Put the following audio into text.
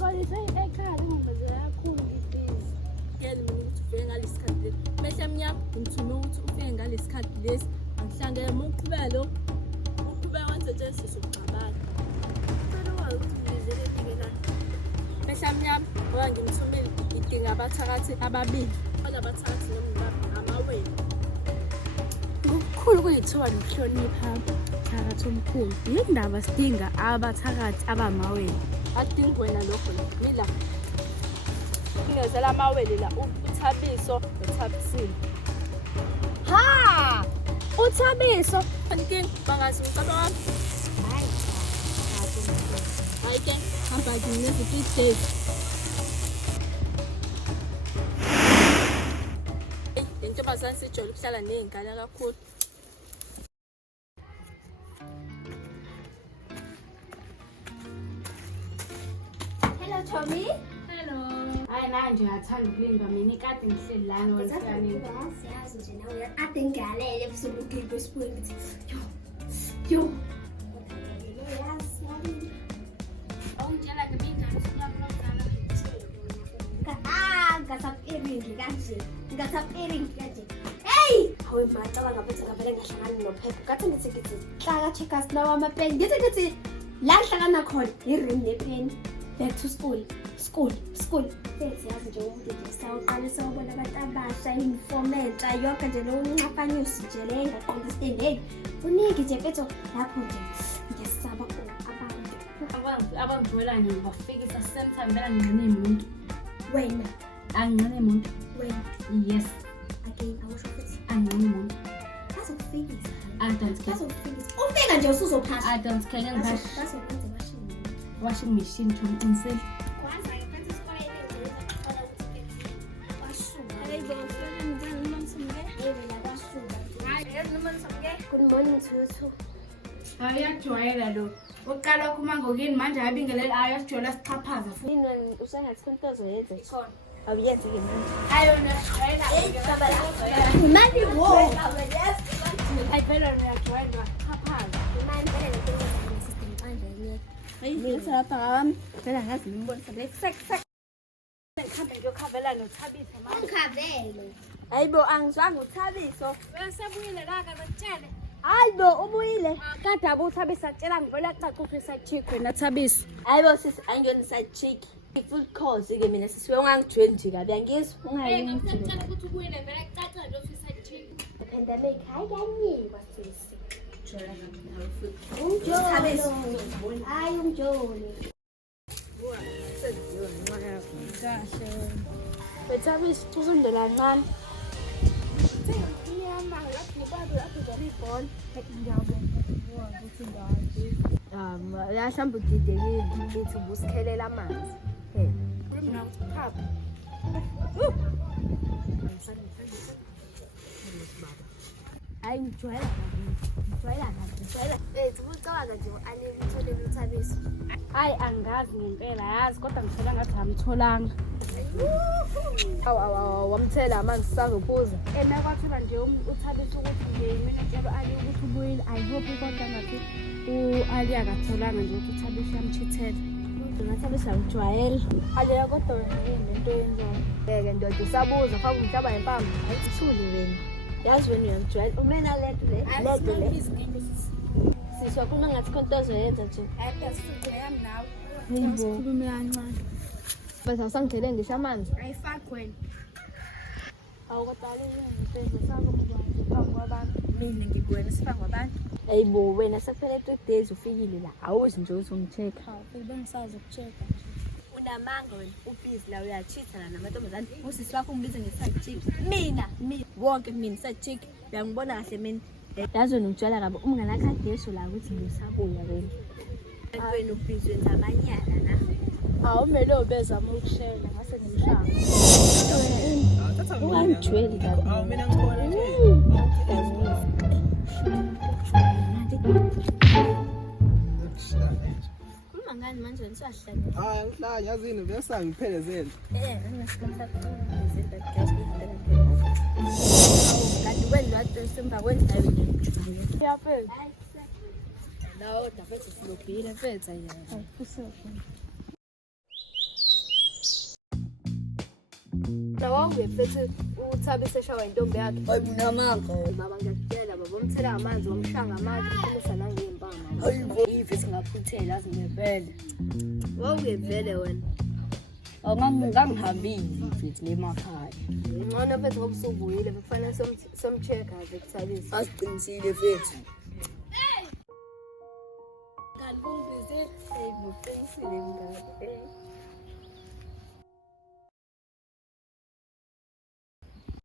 Xolisa ekhaya ngingazela kakhulu ngibhizi. Yena mina ukuthi ufike ngalesi sikhathi lesi. Mehla emnyama ngithume ukuthi ufike ngalesi sikhathi lesi. Angihlangene uma uqhubeka lo. Uqhubeka wenzetshenziswa ukugcabana. Cela wazi ukuthi ngizele ngikelana. Mehla emnyama ngoba ngimthumile ngidinga abathakathi ababili. Kodwa abathakathi noma amawele. Kukhulu kuyithiwa nokuhlonipha thakathi omkhulu. Yini ndaba sidinga abathakathi abamawele? Adingi wena lokho la. Mila. Ngingezela amawele la uThabiso noThabisile. Ha! uThabiso inkinga bangazi umcaba wami. Hayi ke hamba ke nezi 3 days. Into bazansi ijole ukuhlala nezingane kakhulu. Hello Tommy. Hello. Hayi manje ngiyathanda ukulinda mina ikade ngihleli lana wesifani. Siyazi nje nawe ade ngigalele ebusuku kwesibuye ngithi yo. Awungitshela ke mina ngiyamlozana. Ngasapiringi kanje. Hey! Hawe macabanga ukuthi ngavele ngahlangana noPhepha. Kathi ngithi hlaka checkers lawa amapeni. Ngithi la hlangana khona iring nepeni. Back to school. Siyazi nje umuntu nje sawuqalisa ukubona abantu abasha uniform entsha yonke nje lo uncaphanyusi nje le ngaqonda sitendeni. Uningi nje mfethu lapho nje ngiyasaba abantu. Abangizwelana ngibafikisa same time vela ngingene umuntu. Wena Angingene umuntu. wena Yes. again awusho ukuthi Angingene umuntu. bazokufikisa. I don't care. Bazokufikisa. Ufika nje usuzophasa. I don't care. Ngibasho. Bazokwenza machine. Washing machine to insel. Kwanza ngifethu isikole yenze ukuqala ukuthi washuka. Hey, bofana ngizana noma ngizomke. Yebo la washuka. Hayi, noma ngizomke. Good morning Thuthu. Ayajwayela lo. Uqala kuma ngokini manje ayabingelela ayasijwayela sichaphaza futhi. Mina usengathi kontozo yenze. Ikhona. Awuyenze ke manje. Ayona jwayela. Imali wo. Ay phela uyajwayela chaphaza. Imali phela le system manje yini. Hey, ngiyapha ngami. Phela ngazi nimbonisa le sek. Ngikhambe ngiyokhavela noThabiso manje. Ungikhavele. Hayibo angizwanga uThabiso. Besebuyile la kazakutshela. Hayibo ubuyile. Kade abuThabiso atshela ngivela caca ufisa chick wena Thabiso. Hayibo sisi angiyona side chick. Full course ke mina sisi ungangijweni nje kabi angizwa. Ungayini. Ukuthi ubuyile vele kucaca nje ofisa chick. The pandemic hayikanyiwa sisi. Jwayela nawe futhi. Umjolo. Hayi umjolo. Kahle. Bethabiso uzondela kancane. Iyama lapho babe lapho zalibhola. Ngiyabona ukuthi ngazi. La hlamba udidekile lithi ubusikhelela amanzi. Mina ukuthi phapha. Hayi ngijwayela kahle. Ucabanga nje animtholele uThabiso. Hayi angazi ngempela yazi kodwa ngithola ngathi amtholanga. Wamthela amanzi sazophuza. Ena kwathola nje uThabiso ukuthi nje mina ngicela Ali ukuthi ubuyile ayihophi kodwa ngathi uAli akatholanga nje ukuthi uThabiso yamchithela. UThabiso angijwayela. Aliya kodwa yini into yenzayo. Ngeke ndoda usabuza faka umhlaba ngempama. Ayithuli wena. Yazi wena uyamjwayela. Umena ledo le. Siswa kuma ngathi kontozo yenza nje. Hayibo sikhulume kancane. Bese asangithele ngisho amanzi. Ayifaki wena. Awukadali ngifeze sako mzwazi phambi kwabantu. Mina ngikuwena sifanga abantu. Hayibo wena sekuphele 3 days ufikile la. Awuzi nje uzongitheka. Hawu bengisazi ukucheka. Unamanga wena ubhizi la uyachitha la namantombazane. Usisi wakho ungibiza nge-side chick. Mina wonke mina side chick. Uyangibona kahle mina. Yazi wena ungitshela kabi umngane akhadeso la ukuthi ngisabuya wena. Wena ubhizi wenza amanyala na. Awumele obezama ukushela ngase ngimshaya. Ungangijweli kabi. Awu mina ngibona nje. Khuluma ngani manje wena usahlanya. Hayi ngihlanya yazini bese ngiphelezele. Kanti wena wathi semva kwenzayo nje. Iyafeza. Nawo dafethu silobhile mfethu yena. Ayifuseke. Nawangefethi uthabe seshawa intombi yakhe. Hayi mina manga. Baba ngiyakutshela baba umthela amanzi wamshanga amanzi uphumisa nangey'mpama. Hayi bo ife singaphuthela azingevele. Wawungevele wena. Ngangihambile mfethu lemakhaya. Ngcono mfethu ngoba usuvuyile bekufanele somcheck aze kuthabisa. Asiqinisile mfethu. Kanti kungibize Hey, muqinisile mngani.